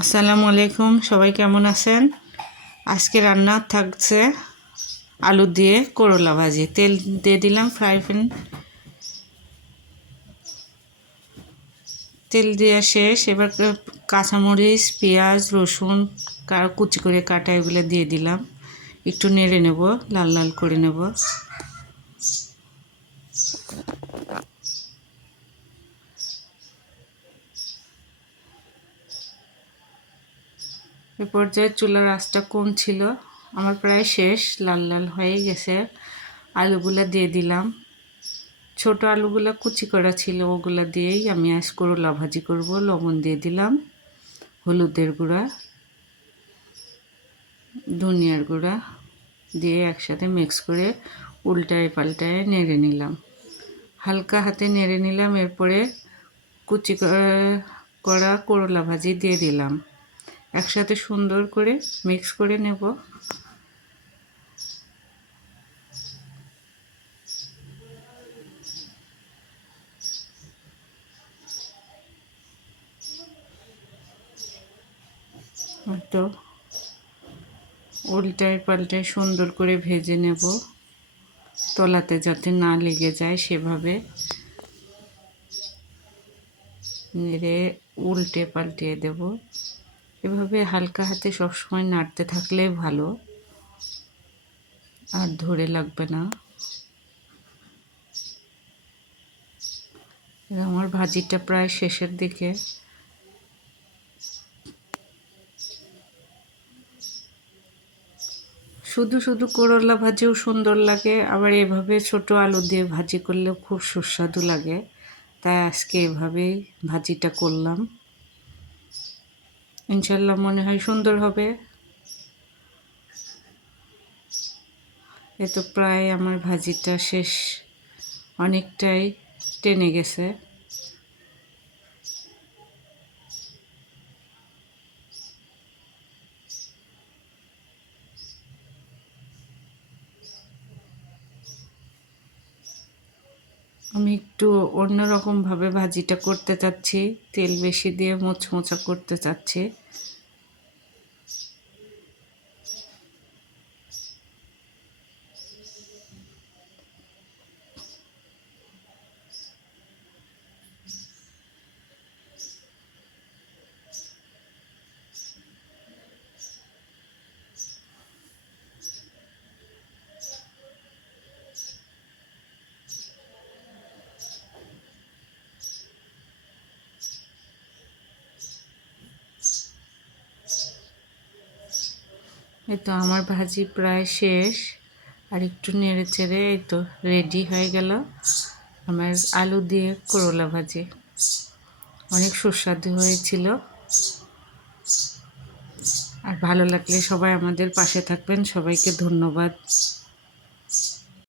আসসালামু আলাইকুম, সবাই কেমন আছেন? আজকে রান্না থাকছে আলু দিয়ে করলা ভাজি। তেল দিয়ে দিলাম ফ্রাই প্যান, তেল দেওয়া শেষ। এবার কাঁচামরিচ, পেঁয়াজ, রসুন কুচি করে কাটা এগুলো দিয়ে দিলাম। একটু নেড়ে নেব, লাল লাল করে নেব। এ পর্যায়ে চুলার আঁচটা কম ছিল, আমার প্রায় শেষ, লাল লাল হয়ে গেছে। আলুগুলো দিয়ে দিলাম। ছোট আলুগুলো কুচি করা ছিল, ওগুলো দিয়েই আমি আজ করলা ভাজি করব। লবণ দিয়ে দিলাম, হলুদের গুঁড়া, ধনিয়ার গুঁড়া দিয়ে একসাথে মিক্স করে উল্টায় পাল্টায় নেড়ে নিলাম, হালকা হাতে নেড়ে নিলাম। এরপরে কুচি করা করলা ভাজি দিয়ে দিলাম, একসাথে সুন্দর করে মিক্স করে নেব। তো উল্টায় পাল্টায় সুন্দর করে ভেজে নেব, তলাতে যাতে না লেগে যায় সেভাবে নেড়ে উল্টে পাল্টিয়ে দেব। এভাবে হালকা হাতে সবসময় নাড়তে থাকলে ভালো, আর ধরে লাগবে না। আমার ভাজিটা প্রায় শেষের দিকে। শুধু শুধু করলা ভাজিও সুন্দর লাগে, আবার এভাবে ছোট আলু দিয়ে ভাজি করলেও খুব সুস্বাদু লাগে। তাই আজকে এভাবেই ভাজিটা করলাম, ইনশাল্লাহ মনে হয় সুন্দর হবে। এ তো প্রায় আমার ভাজিটা শেষ, অনেকটাই টেনে গেছে। আমি একটু অন্যরকমভাবে ভাজিটা করতে চাচ্ছি, তেল বেশি দিয়ে মোচমোচা করতে চাচ্ছি। এই তো আমার ভাজি প্রায় শেষ, আর একটু নেড়ে চেড়ে এই তো রেডি হয়ে গেল আমার আলু দিয়ে করলা ভাজি। অনেক সুস্বাদু হয়েছিল। আর ভালো লাগলে সবাই আমাদের পাশে থাকবেন। সবাইকে ধন্যবাদ।